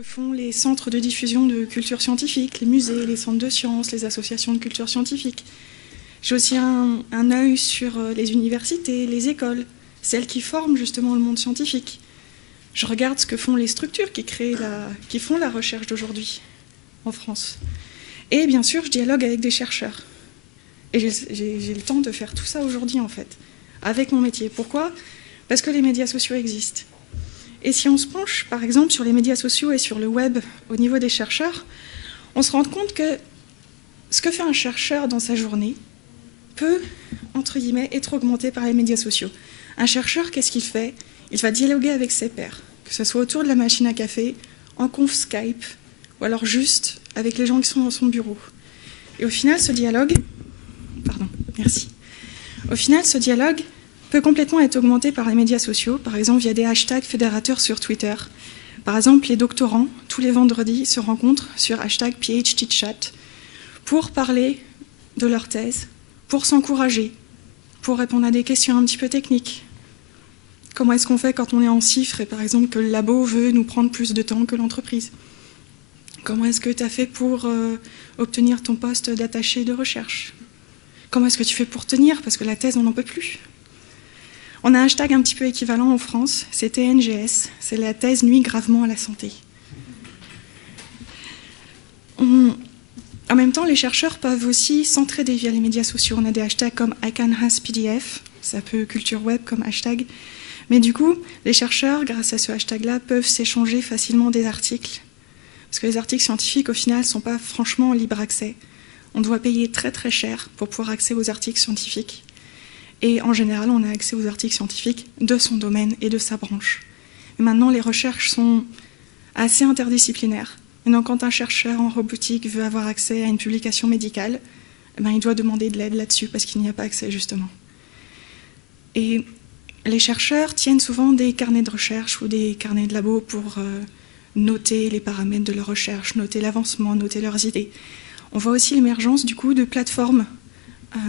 que font les centres de diffusion de culture scientifique, les musées, les centres de sciences, les associations de culture scientifique. J'ai aussi un œil sur les universités, les écoles, celles qui forment justement le monde scientifique. Je regarde ce que font les structures qui font la recherche d'aujourd'hui en France. Et bien sûr, je dialogue avec des chercheurs. Et j'ai le temps de faire tout ça aujourd'hui, en fait, avec mon métier. Pourquoi ? Parce que les médias sociaux existent. Et si on se penche, par exemple, sur les médias sociaux et sur le web au niveau des chercheurs, on se rend compte que ce que fait un chercheur dans sa journée peut, entre guillemets, être augmenté par les médias sociaux. Un chercheur, qu'est-ce qu'il fait ? Il va dialoguer avec ses pairs, que ce soit autour de la machine à café, en conf Skype, ou alors juste avec les gens qui sont dans son bureau. Et au final, ce dialogue... Au final, ce dialogue peut complètement être augmenté par les médias sociaux, par exemple via des hashtags fédérateurs sur Twitter. Par exemple, les doctorants, tous les vendredis, se rencontrent sur hashtag PhDchat pour parler de leur thèse, pour s'encourager, pour répondre à des questions un petit peu techniques. Comment est-ce qu'on fait quand on est en chiffres et par exemple que le labo veut nous prendre plus de temps que l'entreprise ? Comment est-ce que tu as fait pour obtenir ton poste d'attaché de recherche ? Comment est-ce que tu fais pour tenir ? Parce que la thèse, on n'en peut plus. On a un hashtag un petit peu équivalent en France, c'est TNGS, c'est la thèse nuit gravement à la santé. En même temps, les chercheurs peuvent aussi s'entraider via les médias sociaux. On a des hashtags comme ICANHasPDF, ça peut culture web comme hashtag. Mais du coup, les chercheurs, grâce à ce hashtag-là, peuvent s'échanger facilement des articles. Parce que les articles scientifiques, au final, ne sont pas franchement en libre accès. On doit payer très très cher pour pouvoir accéder aux articles scientifiques. Et en général, on a accès aux articles scientifiques de son domaine et de sa branche. Et maintenant, les recherches sont assez interdisciplinaires. Et donc, quand un chercheur en robotique veut avoir accès à une publication médicale, eh ben, il doit demander de l'aide là-dessus parce qu'il n'y a pas accès, justement. Et les chercheurs tiennent souvent des carnets de recherche ou des carnets de labo pour noter les paramètres de leur recherche, noter l'avancement, noter leurs idées. On voit aussi l'émergence du coup de plateformes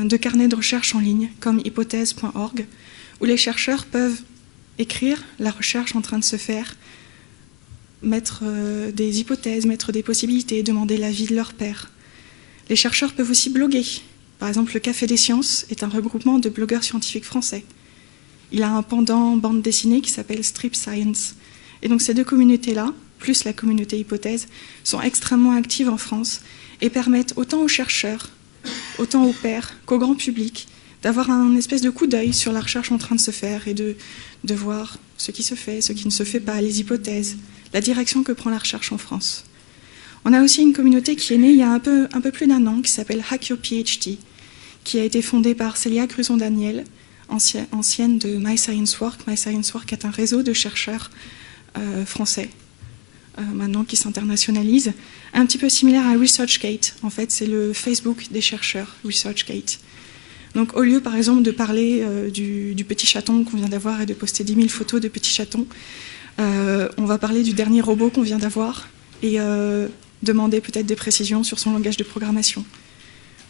de carnets de recherche en ligne, comme hypothèse.org, où les chercheurs peuvent écrire la recherche en train de se faire, mettre des hypothèses, mettre des possibilités, demander l'avis de leurs pairs. Les chercheurs peuvent aussi bloguer. Par exemple, le Café des Sciences est un regroupement de blogueurs scientifiques français. Il a un pendant bande dessinée qui s'appelle Strip Science. Et donc ces deux communautés-là, plus la communauté hypothèse, sont extrêmement actives en France et permettent autant aux chercheurs, autant aux pairs qu'au grand public d'avoir un espèce de coup d'œil sur la recherche en train de se faire et de voir ce qui se fait, ce qui ne se fait pas, les hypothèses, la direction que prend la recherche en France. On a aussi une communauté qui est née il y a un peu plus d'1 an, qui s'appelle Hack Your PhD, qui a été fondée par Célia Cruzon-Daniel, ancienne de My Science Work. My Science Work est un réseau de chercheurs français, maintenant qui s'internationalise, un petit peu similaire à ResearchGate. En fait, c'est le Facebook des chercheurs, ResearchGate. Donc, au lieu, par exemple, de parler du petit chaton qu'on vient d'avoir et de poster 10 000 photos de petits chatons, on va parler du dernier robot qu'on vient d'avoir et demander peut-être des précisions sur son langage de programmation.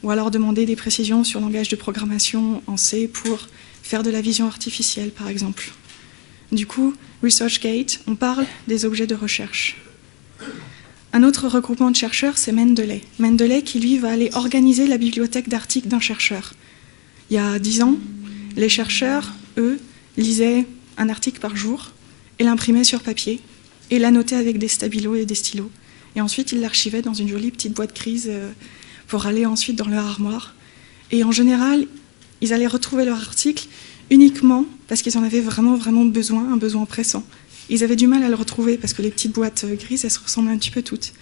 Ou alors demander des précisions sur le langage de programmation en C pour faire de la vision artificielle, par exemple. Du coup, ResearchGate, on parle des objets de recherche. Un autre regroupement de chercheurs, c'est Mendeley. Mendeley qui, lui, va aller organiser la bibliothèque d'articles d'un chercheur. Il y a 10 ans, les chercheurs, eux, lisaient un article par jour et l'imprimaient sur papier et l'annotaient avec des stabilos et des stylos. Et ensuite, ils l'archivaient dans une jolie petite boîte grise pour aller ensuite dans leur armoire. Et en général, ils allaient retrouver leur article uniquement parce qu'ils en avaient vraiment, vraiment besoin, un besoin pressant. Ils avaient du mal à le retrouver parce que les petites boîtes grises, elles se ressemblent un petit peu toutes.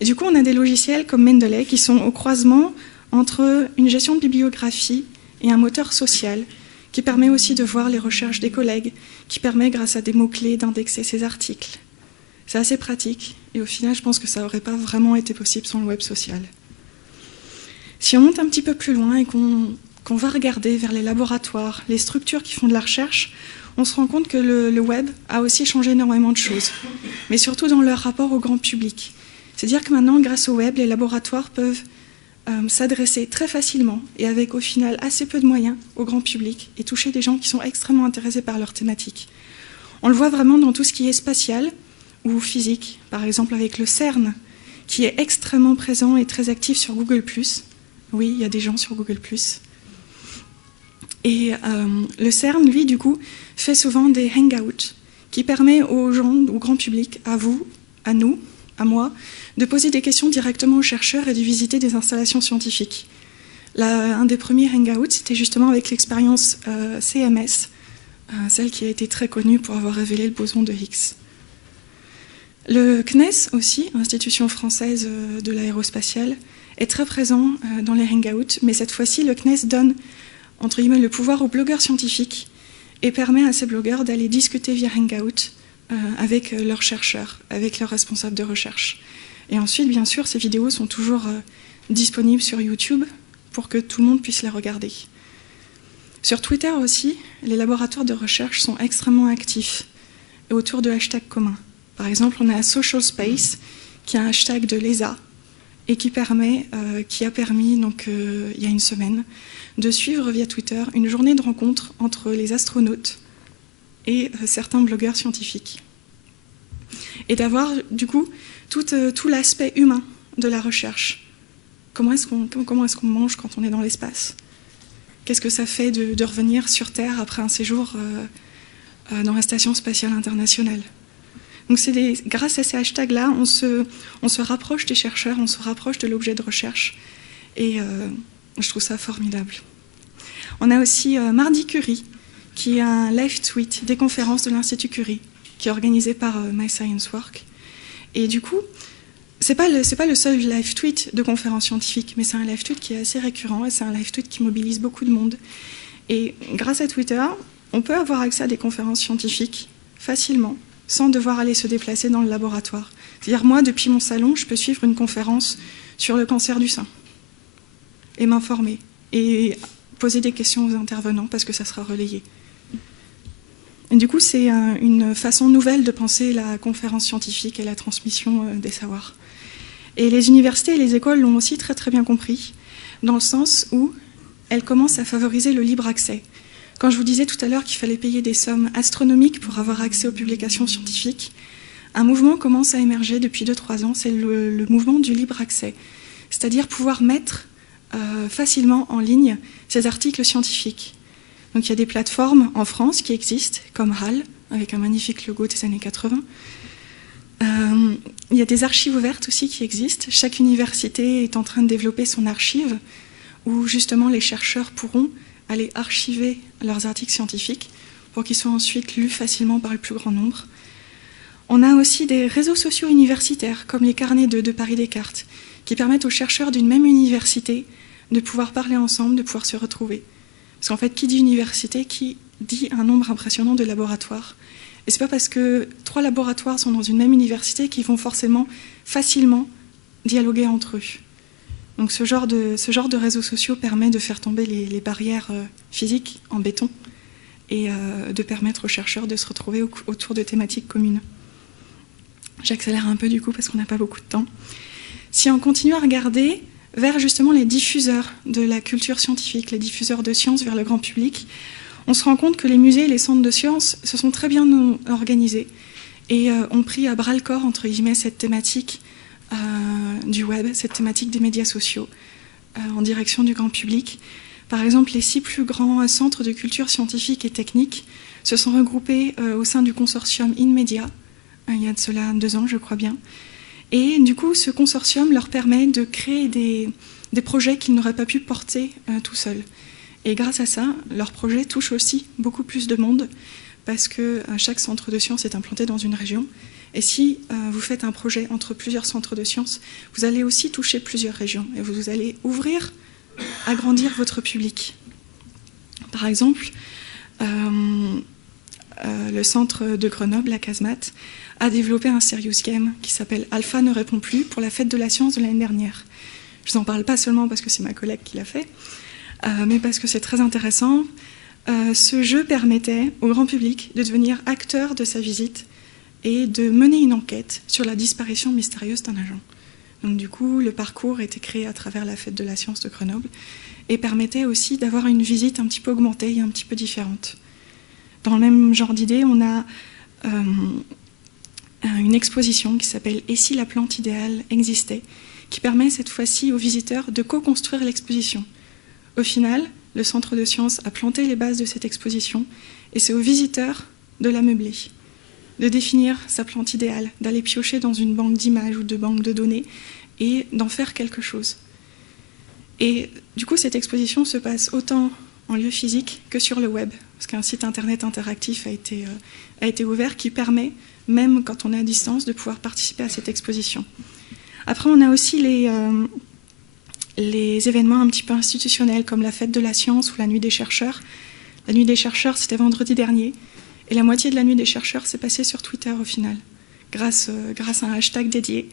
Et du coup, on a des logiciels comme Mendeley qui sont au croisement entre une gestion de bibliographie et un moteur social qui permet aussi de voir les recherches des collègues, qui permet, grâce à des mots-clés, d'indexer ces articles. C'est assez pratique et au final, je pense que ça n'aurait pas vraiment été possible sans le web social. Si on monte un petit peu plus loin et qu'on va regarder vers les laboratoires, les structures qui font de la recherche, on se rend compte que le web a aussi changé énormément de choses, mais surtout dans leur rapport au grand public. C'est-à-dire que maintenant, grâce au web, les laboratoires peuvent s'adresser très facilement et avec au final assez peu de moyens au grand public et toucher des gens qui sont extrêmement intéressés par leur thématique. On le voit vraiment dans tout ce qui est spatial, ou physiques, par exemple avec le CERN, qui est extrêmement présent et très actif sur Google+. Oui, il y a des gens sur Google+. Et le CERN, lui, du coup, fait souvent des hangouts qui permet aux gens, au grand public, à vous, à nous, à moi, de poser des questions directement aux chercheurs et de visiter des installations scientifiques. Là, un des premiers hangouts, c'était justement avec l'expérience CMS, celle qui a été très connue pour avoir révélé le boson de Higgs. Le CNES aussi, institution française de l'aérospatiale, est très présent dans les hangouts, mais cette fois-ci, le CNES donne entre guillemets, le pouvoir aux blogueurs scientifiques et permet à ces blogueurs d'aller discuter via Hangout avec leurs chercheurs, avec leurs responsables de recherche. Et ensuite, bien sûr, ces vidéos sont toujours disponibles sur YouTube pour que tout le monde puisse les regarder. Sur Twitter aussi, les laboratoires de recherche sont extrêmement actifs et autour de hashtags communs. Par exemple, on a Social Space, qui est un hashtag de l'ESA et qui a permis, donc, il y a une semaine, de suivre via Twitter une journée de rencontre entre les astronautes et certains blogueurs scientifiques. Et d'avoir, du coup, tout l'aspect humain de la recherche. Comment est-ce qu'on mange quand on est dans l'espace? Qu'est-ce que ça fait de revenir sur Terre après un séjour dans la Station spatiale internationale? Donc grâce à ces hashtags-là, on se rapproche des chercheurs, on se rapproche de l'objet de recherche. Et je trouve ça formidable. On a aussi Mardi Curie, qui est un live tweet des conférences de l'Institut Curie, qui est organisé par My Science Work. Et du coup, c'est pas le seul live tweet de conférences scientifiques, mais c'est un live tweet qui est assez récurrent et c'est un live tweet qui mobilise beaucoup de monde. Et grâce à Twitter, on peut avoir accès à des conférences scientifiques facilement, sans devoir aller se déplacer dans le laboratoire. C'est-à-dire, moi, depuis mon salon, je peux suivre une conférence sur le cancer du sein et m'informer et poser des questions aux intervenants parce que ça sera relayé. Et du coup, c'est une façon nouvelle de penser la conférence scientifique et la transmission des savoirs. Et les universités et les écoles l'ont aussi très très bien compris, dans le sens où elles commencent à favoriser le libre accès. Quand je vous disais tout à l'heure qu'il fallait payer des sommes astronomiques pour avoir accès aux publications scientifiques, un mouvement commence à émerger depuis 2-3 ans, c'est le mouvement du libre accès. C'est-à-dire pouvoir mettre facilement en ligne ces articles scientifiques. Donc il y a des plateformes en France qui existent, comme HAL, avec un magnifique logo des années 80. Il y a des archives ouvertes aussi qui existent. Chaque université est en train de développer son archive, où justement les chercheurs pourront aller archiver leurs articles scientifiques pour qu'ils soient ensuite lus facilement par le plus grand nombre. On a aussi des réseaux sociaux universitaires, comme les carnets de Paris Descartes, qui permettent aux chercheurs d'une même université de pouvoir parler ensemble, de pouvoir se retrouver. Parce qu'en fait, qui dit université, qui dit un nombre impressionnant de laboratoires. Et ce n'est pas parce que 3 laboratoires sont dans une même université qu'ils vont forcément facilement dialoguer entre eux. Donc ce genre de réseaux sociaux permet de faire tomber les barrières physiques en béton et de permettre aux chercheurs de se retrouver autour de thématiques communes. J'accélère un peu du coup parce qu'on n'a pas beaucoup de temps. Si on continue à regarder vers justement les diffuseurs de la culture scientifique, les diffuseurs de sciences vers le grand public, on se rend compte que les musées et les centres de sciences se sont très bien organisés et ont pris à bras-le-corps, entre guillemets, cette thématique du web, cette thématique des médias sociaux en direction du grand public. Par exemple, les 6 plus grands centres de culture scientifique et technique se sont regroupés au sein du consortium InMedia, il y a de cela 2 ans, je crois bien. Et du coup, ce consortium leur permet de créer des projets qu'ils n'auraient pas pu porter tout seuls. Et grâce à ça, leur projet touche aussi beaucoup plus de monde parce que chaque centre de sciences est implanté dans une région. Et si vous faites un projet entre plusieurs centres de sciences, vous allez aussi toucher plusieurs régions et vous allez agrandir votre public. Par exemple, le centre de Grenoble, la Casemate, a développé un serious game qui s'appelle Alpha ne répond plus pour la fête de la science de l'année dernière. Je n'en parle pas seulement parce que c'est ma collègue qui l'a fait, mais parce que c'est très intéressant. Ce jeu permettait au grand public de devenir acteur de sa visite et de mener une enquête sur la disparition mystérieuse d'un agent. Donc du coup, le parcours était créé à travers la fête de la science de Grenoble et permettait aussi d'avoir une visite un petit peu augmentée et un petit peu différente. Dans le même genre d'idée, on a une exposition qui s'appelle « Et si la plante idéale existait ?», qui permet cette fois-ci aux visiteurs de co-construire l'exposition. Au final, le Centre de Sciences a planté les bases de cette exposition et c'est aux visiteurs de la meubler, de définir sa plante idéale, d'aller piocher dans une banque d'images ou de banque de données et d'en faire quelque chose. Et du coup, cette exposition se passe autant en lieu physique que sur le web, parce qu'un site internet interactif a été ouvert qui permet, même quand on est à distance, de pouvoir participer à cette exposition. Après, on a aussi les événements un petit peu institutionnels, comme la fête de la science ou la nuit des chercheurs. La nuit des chercheurs, c'était vendredi dernier, et la moitié de la nuit des chercheurs s'est passée sur Twitter au final, grâce à un hashtag dédié.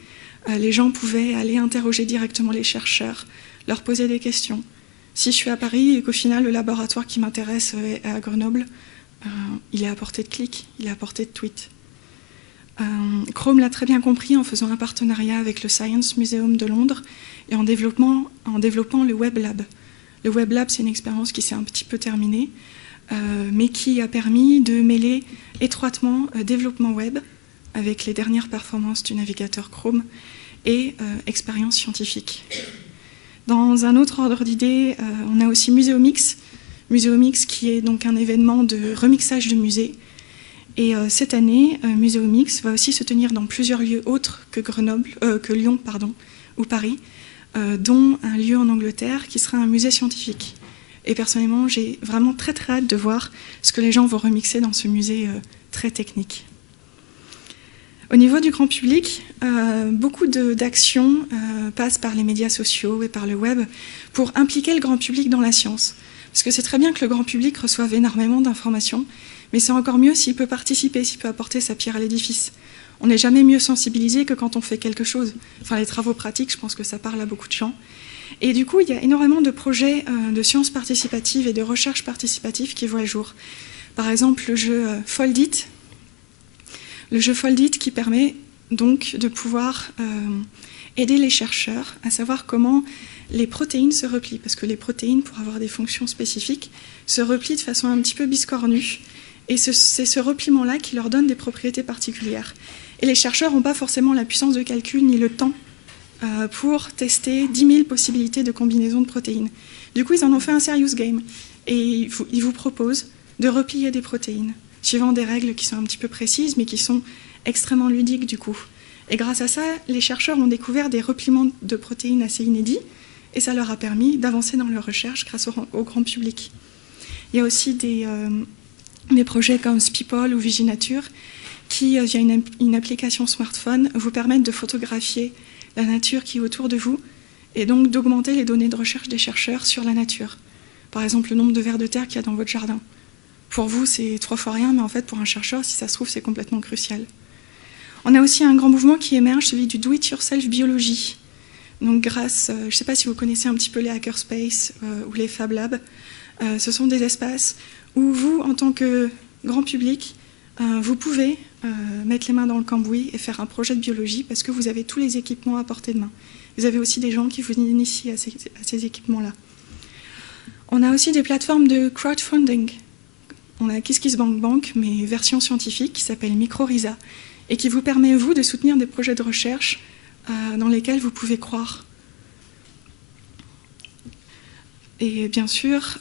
Les gens pouvaient aller interroger directement les chercheurs, leur poser des questions. Si je suis à Paris et qu'au final le laboratoire qui m'intéresse est à Grenoble, il est à portée de clic, il est à portée de tweet. Chrome l'a très bien compris en faisant un partenariat avec le Science Museum de Londres et en développant le Web Lab. Le Web Lab, c'est une expérience qui s'est un petit peu terminée, mais qui a permis de mêler étroitement développement web avec les dernières performances du navigateur Chrome et expérience scientifique. Dans un autre ordre d'idées, on a aussi Muséomix. Muséomix qui est donc un événement de remixage de musées. Et cette année, Muséomix va aussi se tenir dans plusieurs lieux autres que Lyon ou Paris, dont un lieu en Angleterre qui sera un musée scientifique. Et personnellement, j'ai vraiment très très hâte de voir ce que les gens vont remixer dans ce musée très technique. Au niveau du grand public, beaucoup d'actions passent par les médias sociaux et par le web pour impliquer le grand public dans la science. Parce que c'est très bien que le grand public reçoive énormément d'informations, mais c'est encore mieux s'il peut participer, s'il peut apporter sa pierre à l'édifice. On n'est jamais mieux sensibilisé que quand on fait quelque chose. Enfin, les travaux pratiques, je pense que ça parle à beaucoup de gens. Et du coup, il y a énormément de projets de sciences participatives et de recherche participative qui voient le jour. Par exemple, le jeu Foldit. Le jeu Foldit qui permet donc de pouvoir aider les chercheurs à savoir comment les protéines se replient, parce que les protéines, pour avoir des fonctions spécifiques, se replient de façon un petit peu biscornue, et c'est ce repliement-là qui leur donne des propriétés particulières. Et les chercheurs n'ont pas forcément la puissance de calcul ni le temps pour tester 10 000 possibilités de combinaisons de protéines. Du coup, ils en ont fait un serious game, et ils vous proposent de replier des protéines, suivant des règles qui sont un petit peu précises, mais qui sont extrêmement ludiques du coup. Et grâce à ça, les chercheurs ont découvert des repliements de protéines assez inédits, et ça leur a permis d'avancer dans leur recherche grâce au grand public. Il y a aussi des projets comme Speople ou Viginature qui, via une application smartphone, vous permettent de photographier la nature qui est autour de vous et donc d'augmenter les données de recherche des chercheurs sur la nature. Par exemple, le nombre de vers de terre qu'il y a dans votre jardin. Pour vous, c'est 3 fois rien, mais en fait, pour un chercheur, si ça se trouve, c'est complètement crucial. On a aussi un grand mouvement qui émerge, celui du do-it-yourself biologie. Donc grâce, je ne sais pas si vous connaissez un petit peu les hackerspace ou les Fab Labs, ce sont des espaces où vous, en tant que grand public, vous pouvez mettre les mains dans le cambouis et faire un projet de biologie parce que vous avez tous les équipements à portée de main. Vous avez aussi des gens qui vous initient à ces équipements-là. On a aussi des plateformes de crowdfunding. On a KissKissBankBank, mais version scientifique, qui s'appelle MicroRISA, et qui vous permet, vous, de soutenir des projets de recherche dans lesquels vous pouvez croire. Et bien sûr,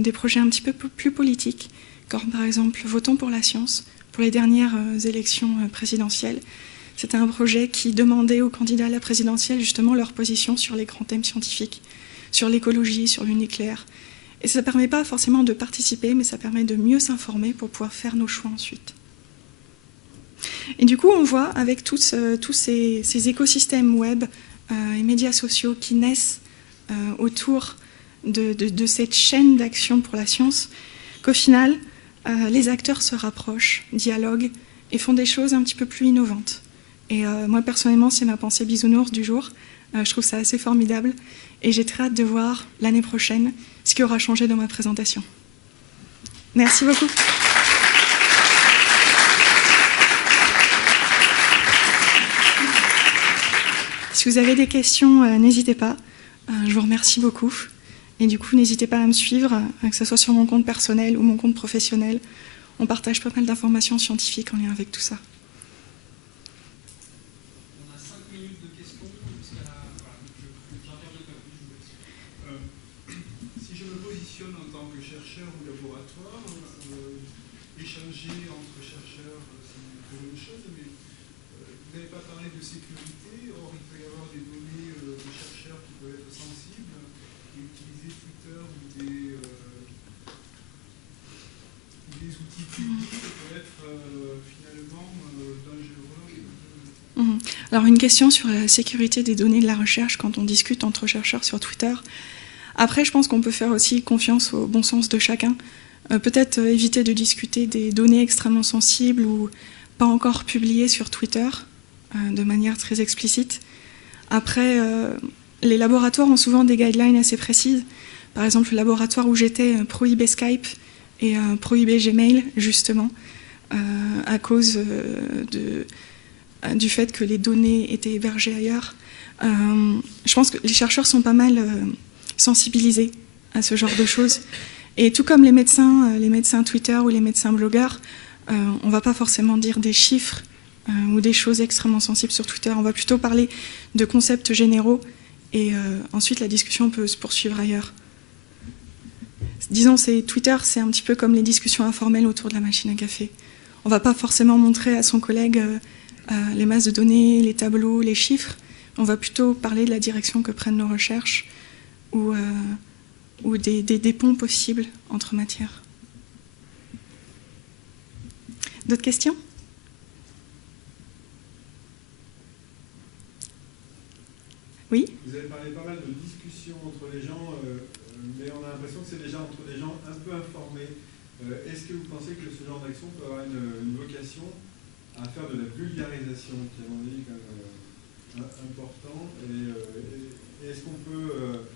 des projets un petit peu plus politiques, comme par exemple Votons pour la science, pour les dernières élections présidentielles. C'était un projet qui demandait aux candidats à la présidentielle justement leur position sur les grands thèmes scientifiques, sur l'écologie, sur le nucléaire. Et ça ne permet pas forcément de participer, mais ça permet de mieux s'informer pour pouvoir faire nos choix ensuite. Et du coup, on voit avec tous ces écosystèmes web et médias sociaux qui naissent autour de cette chaîne d'action pour la science, qu'au final, les acteurs se rapprochent, dialoguent et font des choses un petit peu plus innovantes. Et moi, personnellement, c'est ma pensée bisounours du jour. Je trouve ça assez formidable et j'ai très hâte de voir l'année prochaine ce qui aura changé dans ma présentation. Merci beaucoup. Si vous avez des questions, n'hésitez pas. Je vous remercie beaucoup. Et du coup, n'hésitez pas à me suivre, que ce soit sur mon compte personnel ou mon compte professionnel. On partage pas mal d'informations scientifiques en lien avec tout ça. chercheurs ou laboratoires, échanger entre chercheurs, c'est une bonne chose, mais vous n'avez pas parlé de sécurité. Or, il peut y avoir des données de chercheurs qui peuvent être sensibles, et utiliser Twitter ou des outils publics peut être finalement dangereux. Alors, une question sur la sécurité des données de la recherche quand on discute entre chercheurs sur Twitter. Après, je pense qu'on peut faire aussi confiance au bon sens de chacun. Peut-être éviter de discuter des données extrêmement sensibles ou pas encore publiées sur Twitter de manière très explicite. Après, les laboratoires ont souvent des guidelines assez précises. Par exemple, le laboratoire où j'étais prohibait Skype et prohibait Gmail, justement, à cause du fait que les données étaient hébergées ailleurs. Je pense que les chercheurs sont pas mal sensibilisés à ce genre de choses. Et tout comme les médecins Twitter ou les médecins blogueurs, on ne va pas forcément dire des chiffres ou des choses extrêmement sensibles sur Twitter. On va plutôt parler de concepts généraux et ensuite la discussion peut se poursuivre ailleurs. Disons, Twitter, c'est un petit peu comme les discussions informelles autour de la machine à café. On ne va pas forcément montrer à son collègue les masses de données, les tableaux, les chiffres. On va plutôt parler de la direction que prennent nos recherches ou des ponts possibles entre matières. D'autres questions ? Oui ? Vous avez parlé pas mal de discussions entre les gens, mais on a l'impression que c'est déjà entre des gens un peu informés. Est-ce que vous pensez que ce genre d'action peut avoir une vocation à faire de la vulgarisation, qui à mon avis est quand même important, et est-ce qu'on peut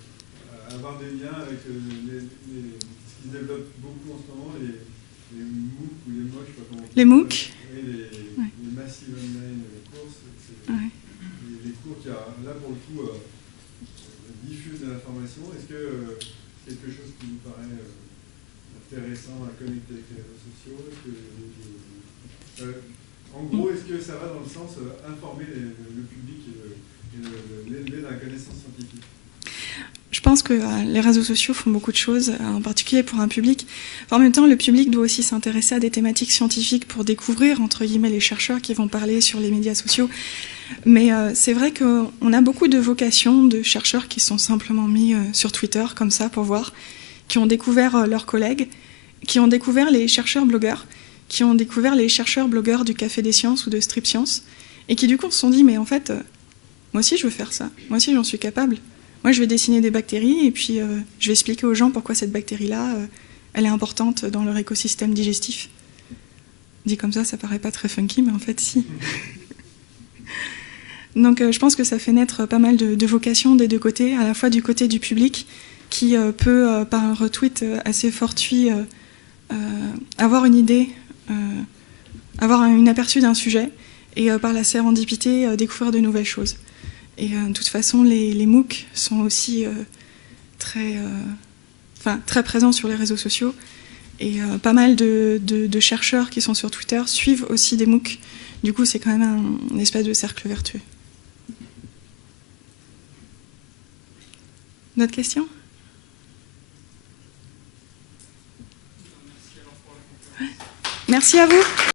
avoir des liens avec ce qui se développe beaucoup en ce moment, les MOOC ou les MOOC, je sais pas comment on dit. Les MOOC. Les Massive Online Courses, les cours qui, là pour le coup, diffusent de l'information. Est-ce que c'est quelque chose qui vous paraît intéressant à connecter avec les réseaux sociaux? En gros, est-ce que ça va dans le sens informer le public et l'élever dans la connaissance scientifique? Je pense que les réseaux sociaux font beaucoup de choses, en particulier pour un public. Enfin, en même temps, le public doit aussi s'intéresser à des thématiques scientifiques pour découvrir, entre guillemets, les chercheurs qui vont parler sur les médias sociaux. Mais c'est vrai qu'on a beaucoup de vocations de chercheurs qui sont simplement mis sur Twitter, comme ça, pour voir, qui ont découvert leurs collègues, qui ont découvert les chercheurs blogueurs, qui ont découvert les chercheurs blogueurs du Café des Sciences ou de Strip Science, et qui du coup se sont dit, mais en fait, moi aussi je veux faire ça, moi aussi j'en suis capable. Moi, je vais dessiner des bactéries et puis je vais expliquer aux gens pourquoi cette bactérie-là, elle est importante dans leur écosystème digestif. Dit comme ça paraît pas très funky, mais en fait, si. Donc, je pense que ça fait naître pas mal de vocations des deux côtés, à la fois du côté du public, qui peut, par un retweet assez fortuit, avoir une idée, avoir un aperçu d'un sujet, et par la sérendipité, découvrir de nouvelles choses. Et de toute façon, les MOOC sont aussi très présents sur les réseaux sociaux. Et pas mal de chercheurs qui sont sur Twitter suivent aussi des MOOC. Du coup, c'est quand même un espèce de cercle vertueux. D'autres questions ? Merci à vous.